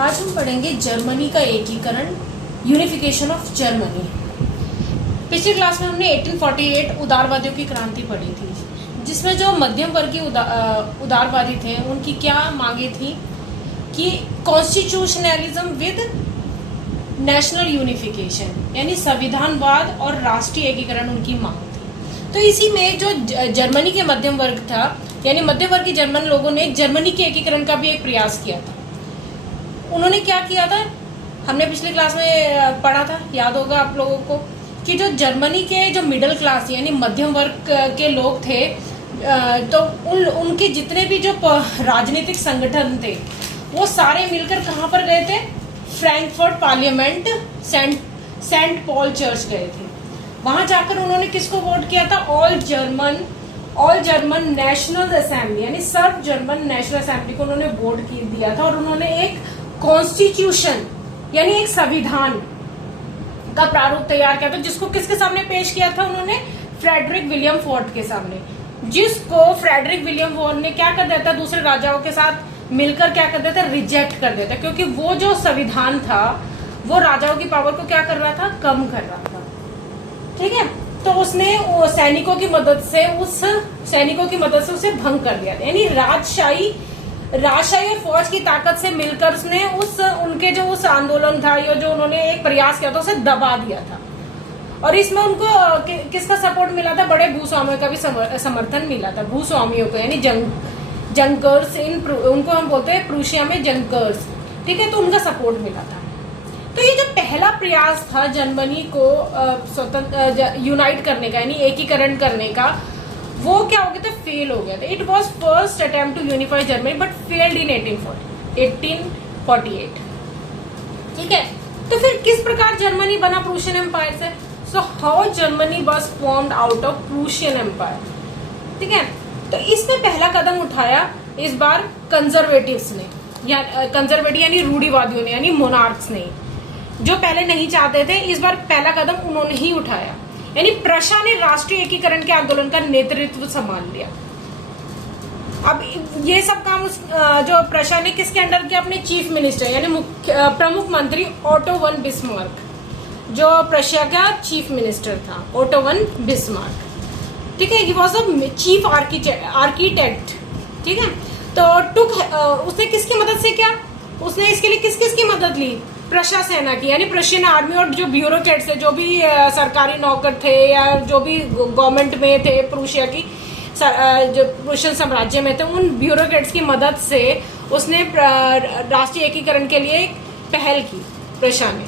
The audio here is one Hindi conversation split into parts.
आज हम पढ़ेंगे जर्मनी का एकीकरण, यूनिफिकेशन ऑफ जर्मनी। पिछली क्लास में हमने 1848 उदारवादियों की क्रांति पढ़ी थी, जिसमें जो मध्यम वर्गीय उदारवादी थे उनकी क्या मांगे थी कि कॉन्स्टिट्यूशनलिज्म विद नेशनल यूनिफिकेशन, यानी संविधानवाद और राष्ट्रीय एकीकरण उनकी मांग थी। तो इसी में जो जर्मनी के मध्यम वर्ग था, यानी मध्यम वर्गीय जर्मन लोगों ने जर्मनी के एकीकरण का भी एक प्रयास किया था। उन्होंने क्या किया था, हमने पिछली क्लास में पढ़ा था, याद होगा आप लोगों को, कि जो जर्मनी के जो मिडिल क्लास यानी मध्यम वर्ग के लोग थे, तो उनके जितने भी जो राजनीतिक संगठन थे वो सारे मिलकर कहाँ पर गए थे? Frankfurt parliament Saint Paul church गए थे। वहां जाकर उन्होंने किसको वोट किया था? ऑल जर्मन नेशनल असेंबली, यानी सर्व जर्मन नेशनल असेंबली को उन्होंने वोट दिया था और उन्होंने एक कॉन्स्टिट्यूशन यानी एक संविधान का प्रारूप तैयार किया था, जिसको किसके सामने पेश किया था? उन्होंने फ्रेडरिक विलियम फोर्ट के सामने, जिसको फ्रेडरिक विलियम फोर्ट ने क्या कर दिया था? दूसरे राजाओं के साथ मिलकर क्या कर देता? रिजेक्ट कर देता, क्योंकि वो जो संविधान था वो राजाओं की पावर को क्या कर रहा था? कम कर रहा था। ठीक है, तो उसने सैनिकों की मदद से उसे भंग कर दिया, यानी राजशाही और फौज की ताकत से मिलकर उसने उनके जो उस आंदोलन था या जो उन्होंने एक प्रयास किया था उसे दबा दिया था। और इसमें उनको किसका सपोर्ट मिला था? बड़े भूस्वामियों का भी समर्थन मिला था, भूस्वामियों को, यानी जंकर्स, उनको हम बोलते हैं प्रूशिया में जंकर्स। ठीक है, तो उनका सपोर्ट मिला था। तो ये जो पहला प्रयास था जर्मनी को स्वतंत्र यूनाइट करने का, यानी एकीकरण करने का, वो क्या हो गया था? फेल हो गया था। It was first attempt to unify Germany but failed in 1848। ठीक है, तो फिर किस प्रकार जर्मनी बना प्रूशियन एम्पायर से? So how Germany was formed out of Prussian empire. ठीक है, तो इसमें पहला कदम उठाया इस बार कंजर्वेटिव्स ने, या कंजर्वेटिव यानी रूढ़िवादियों ने, यानी मोनार्क्स ने, जो पहले नहीं चाहते थे। इस बार पहला कदम उन्होंने ही उठाया, यानी प्रशा ने राष्ट्रीय एकीकरण के आंदोलन का नेतृत्व संभाल लिया। अब ये सब काम जो प्रशा ने किसके अंडर किया? अपने चीफ मिनिस्टर यानी प्रमुख मंत्री ओटो वन बिस्मार्क, जो प्रशिया का चीफ मिनिस्टर था, ओटो वन बिस्मार्क। ठीक है, he was a chief architect. ठीक है, तो उसने किसकी मदद से क्या? उसने इसके लिए किसकी मदद ली? प्रशा सेना की, यानी प्रशियन आर्मी और जो ब्यूरोक्रेट्स थे, जो भी सरकारी नौकर थे या जो भी गवर्नमेंट में थे प्रूशिया की, जो प्रूशियन साम्राज्य में थे, उन ब्यूरोक्रेट्स की मदद से उसने राष्ट्रीय एकीकरण के लिए पहल की प्रशा ने।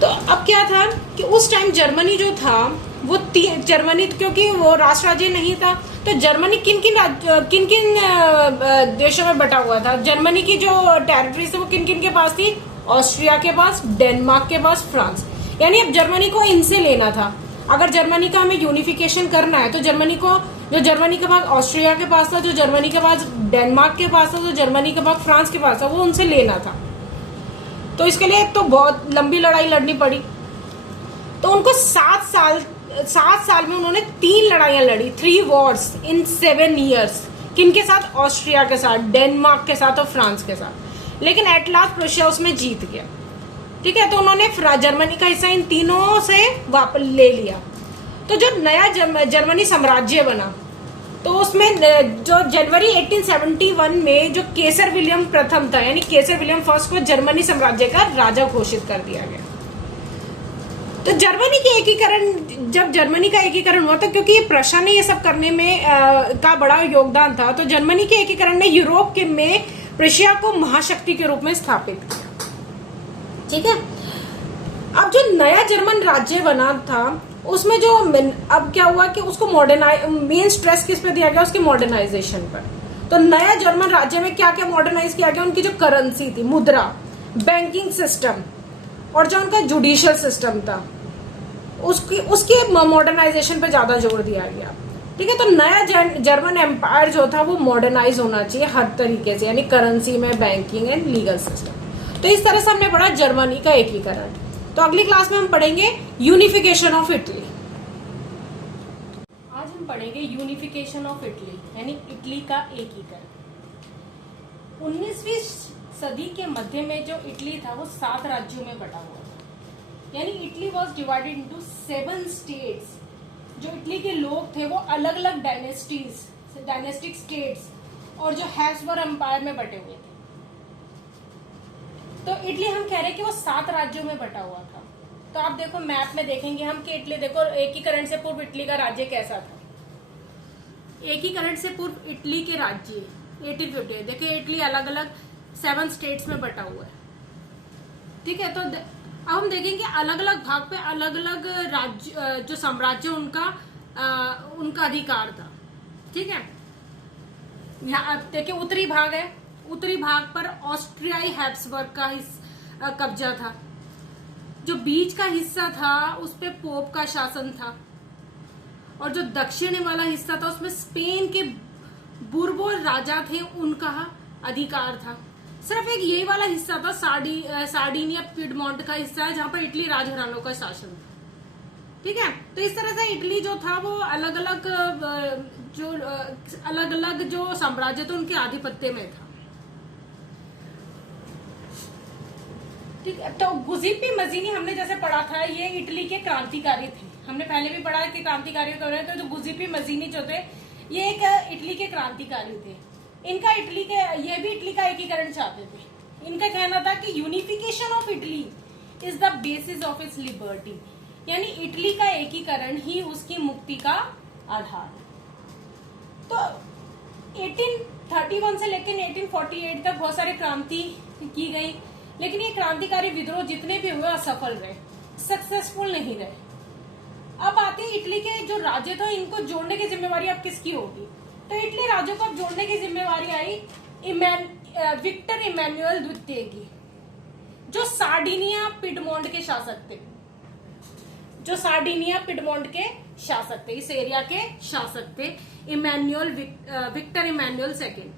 तो अब क्या था कि उस टाइम जर्मनी जो था वो जर्मनी, क्योंकि वो राष्ट्र राज्य नहीं था, तो जर्मनी किन किन देशों में बटा हुआ था? जर्मनी की जो टेरिटरीज थी वो किन किन के पास थी? ऑस्ट्रिया के पास, डेनमार्क के पास, फ्रांस। यानी अब जर्मनी को इनसे लेना था। अगर जर्मनी का हमें यूनिफिकेशन करना है तो जर्मनी का भाग ऑस्ट्रिया के पास था, जो जर्मनी के पास डेनमार्क के पास था, जो जर्मनी का भाग फ्रांस के पास था, वो उनसे लेना था। तो इसके लिए तो बहुत लंबी लड़ाई लड़नी पड़ी। तो उनको 7 साल में उन्होंने 3 लड़ाइयां लड़ी, 3 वॉर्स इन 7 ईयर्स। किनके साथ? ऑस्ट्रिया के साथ, डेनमार्क के साथ और फ्रांस के साथ। लेकिन एट लास्ट प्रूशिया उसमें जीत गया। ठीक है, तो उन्होंने जर्मनी का हिस्सा इन तीनों से वापस ले लिया। तो जो नया जर्मनी साम्राज्य बना, तो उसमें जो जनवरी 1871 में जो केसर विलियम प्रथम था, यानी केसर विलियम फर्स्ट को जर्मनी साम्राज्य का राजा घोषित कर दिया गया। तो जब जर्मनी का एकीकरण हुआ था, क्योंकि प्रशा ने ये सब करने में का बड़ा योगदान था, तो जर्मनी के एकीकरण ने यूरोप में प्रशिया को महाशक्ति के रूप में स्थापित किया। ठीक है, अब जो नया जर्मन राज्य बना था उसमें जो अब क्या हुआ कि उसको मेन स्ट्रेस किस पे दिया गया? उसकी मॉडर्नाइजेशन पर। तो नया जर्मन राज्य में क्या क्या मॉडर्नाइज किया गया? उनकी जो करेंसी थी, मुद्रा, बैंकिंग सिस्टम और जो उनका जुडिशियल सिस्टम था, उसकी मॉडर्नाइजेशन पे ज्यादा जोर दिया गया। ठीक है, तो नया जर्मन एम्पायर जो था वो मॉडर्नाइज होना चाहिए हर तरीके से, यानी करेंसी में, बैंकिंग एंड लीगल सिस्टम। तो इस तरह से हमने पढ़ा जर्मनी का एकीकरण। तो अगली क्लास में हम पढ़ेंगे यूनिफिकेशन ऑफ इटली। आज हम पढ़ेंगे यूनिफिकेशन ऑफ इटली, यानी इटली का एकीकरण। 19वीं सदी के मध्य में जो इटली था वो 7 राज्यों में बटा हुआ था। यानी Italy was divided into 7 states. जो इटली के लोग थे वो अलग अलग डायनेस्टिक स्टेट्स और जो हैब्सबर्ग एम्पायर में बटे हुए थे। तो इटली हम कह रहे हैं कि वो 7 राज्यों में बटा हुआ था। तो आप देखो मैप में देखेंगे हम कि इटली, देखो एकीकरण से पूर्व इटली का राज्य कैसा था। एकीकरण से पूर्व इटली के राज्य 1850, देखिए इटली अलग अलग 7 स्टेट्स में बटा हुआ है। ठीक है, तो अब हम देखेंगे अलग अलग भाग पे अलग अलग राज्य, जो साम्राज्य उनका अधिकार था। ठीक है, यहाँ देखिए उत्तरी भाग है, उत्तरी भाग पर ऑस्ट्रियाई हैब्सबर्ग का कब्जा था। जो बीच का हिस्सा था उस पे पोप का शासन था, और जो दक्षिण वाला हिस्सा था उसमें स्पेन के बुर्बोन राजा थे, उनका अधिकार था। सिर्फ एक यही वाला हिस्सा था सार्डिनिया पिडमोंट का हिस्सा है, जहां पर इटली राजघरानों का शासन था। ठीक है, तो इस तरह से इटली जो था वो अलग अलग जो साम्राज्य थे उनके आधिपत्य में था। ठीक है, तो गुजिप्पी मजीनी हमने जैसे पढ़ा था, ये इटली के क्रांतिकारी थे। हमने पहले भी पढ़ा है कि क्रांतिकारियों कर रहे थे। तो जो गुजिप्पी मजीनी जो थे ये एक इटली के क्रांतिकारी थे। इनका ये भी इटली का एकीकरण चाहते थे। इनका कहना था कि unification of Italy is the basis of its liberty, यानी इटली का एकीकरण ही उसकी मुक्ति का आधार। तो 1831 से लेकर 1848 तक बहुत सारे क्रांति की गई, लेकिन ये क्रांतिकारी विद्रोह जितने भी हुए असफल रहे, सक्सेसफुल नहीं रहे। अब आते हैं इटली के जो राज्य थे, इनको जोड़ने की जिम्मेवारी अब किसकी होगी? तो इटली राज्यों को अब जोड़ने की जिम्मेवारी आई विक्टर इमैनुअल द्वितीय की, जो सार्डिनिया पिडमोंट के शासक थे। इस एरिया के शासक थे विक्टर इमैनुअल सेकेंड।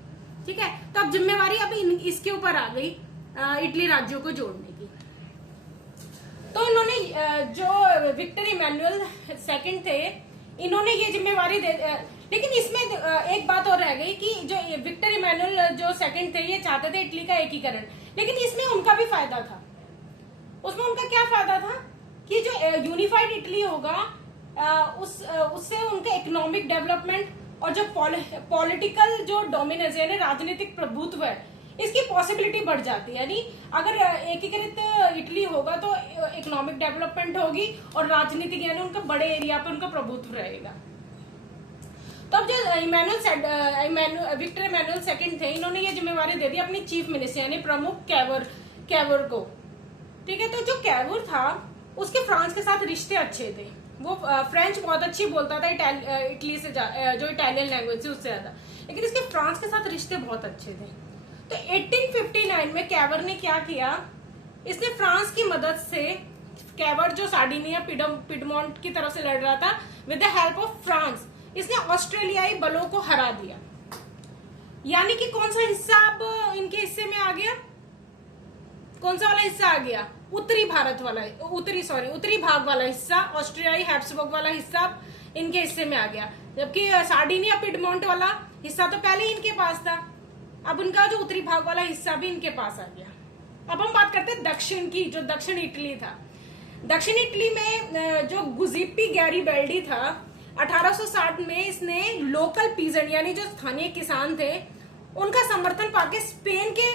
ठीक है, तो अब जिम्मेवारी अब इसके ऊपर आ गई इटली राज्यों को जोड़ने की। तो इन्होंने जो विक्टर इमैनुअल सेकंड थे, इन्होंने ये जिम्मेवारी लेकिन इसमें एक बात और रह गई कि जो विक्टर इमैनुअल जो सेकंड थे ये चाहते थे इटली का एकीकरण, लेकिन इसमें उनका भी फायदा था। उसमें उनका क्या फायदा था कि जो यूनिफाइड इटली होगा उससे उनके इकोनॉमिक डेवलपमेंट और जो पॉलिटिकल जो डोमिनेंस यानी राजनीतिक प्रभुत्व है, इसकी पॉसिबिलिटी बढ़ जाती है। यानी अगर एकीकृत इटली होगा तो इकोनॉमिक डेवलपमेंट होगी और राजनीतिक यानी उनका बड़े एरिया पर उनका प्रभुत्व रहेगा। तो अब जो विक्टर इमैनुअल सेकंड थे, इन्होंने ये जिम्मेवारी दे दी अपनी चीफ मिनिस्टर यानी प्रमुख कैवर को। ठीक है, तो जो कैवर था उसके फ्रांस के साथ रिश्ते अच्छे थे। वो फ्रेंच बहुत अच्छी बोलता था इटली से जो इटालियन लैंग्वेज है उससे ज्यादा, लेकिन इसके फ्रांस के साथ रिश्ते बहुत अच्छे थे। तो 1859 में कैवर ने क्या किया, इसने फ्रांस की मदद से, कैवर जो सार्डिनिया पिडमोंट की तरफ से लड़ रहा था, with the help of France इसने ऑस्ट्रेलियाई बलों को हरा दिया। यानी कि कौन सा हिस्सा अब इनके हिस्से में आ गया? कौन सा वाला हिस्सा आ गया? उत्तरी भाग वाला हिस्सा, ऑस्ट्रियाई हैब्सबर्ग वाला हिस्सा इनके हिस्से में आ गया, जबकि सार्डिनिया पिडमोंट वाला हिस्सा तो पहले ही इनके पास था। अब उनका जो उत्तरी भाग वाला हिस्सा भी इनके पास आ गया। अब हम बात करते हैं दक्षिण की, जो दक्षिण इटली था। दक्षिण इटली में जो गुजिप्पी गैरीबल्डी था, 1860 में इसने लोकल पीजेंट यानी जो स्थानीय किसान थे उनका समर्थन पाके स्पेन के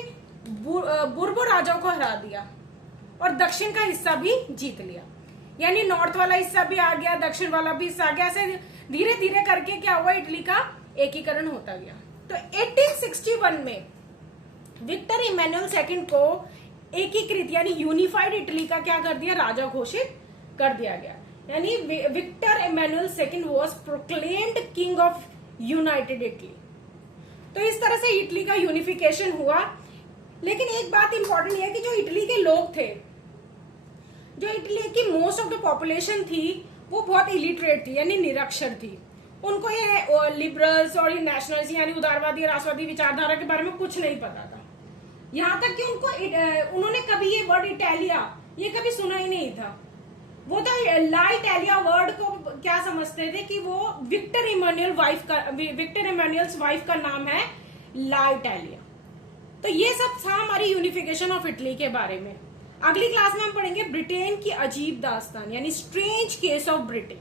बुर्बो राजाओं को हरा दिया और दक्षिण का हिस्सा भी जीत लिया। यानी नॉर्थ वाला हिस्सा भी आ गया, दक्षिण वाला भी हिस्सा आ गया। ऐसे धीरे धीरे करके क्या हुआ, इटली का एकीकरण होता गया। तो 1861 में विक्टर इमैनुअल सेकंड को एकीकृत यानी यूनिफाइड इटली का क्या कर दिया, राजा घोषित कर दिया गया। यानी Victor Emmanuel second was proclaimed king of united Italy. तो इस तरह से इटली का यूनिफिकेशन हुआ। लेकिन एक बात इंपॉर्टेंट है कि जो इटली के लोग थे, जो इटली की मोस्ट ऑफ द पॉपुलेशन थी, वो बहुत इलिटरेट थी यानी निरक्षर थी। उनको ये लिबरल्स और ये नेशनल्स यानी उदारवादी राष्ट्रवादी विचारधारा के बारे में कुछ नहीं पता था। यहाँ तक कि उन्होंने कभी ये वर्ड इटालिया ये कभी सुना ही नहीं था। वो तो ला इटालिया वर्ड को क्या समझते थे कि वो विक्टर इमैनुअल्स वाइफ का नाम है ला इटालिया। तो ये सब था हमारी यूनिफिकेशन ऑफ इटली के बारे में। अगली क्लास में हम पढ़ेंगे ब्रिटेन की अजीब दास्तान, यानी स्ट्रेंज केस ऑफ ब्रिटेन।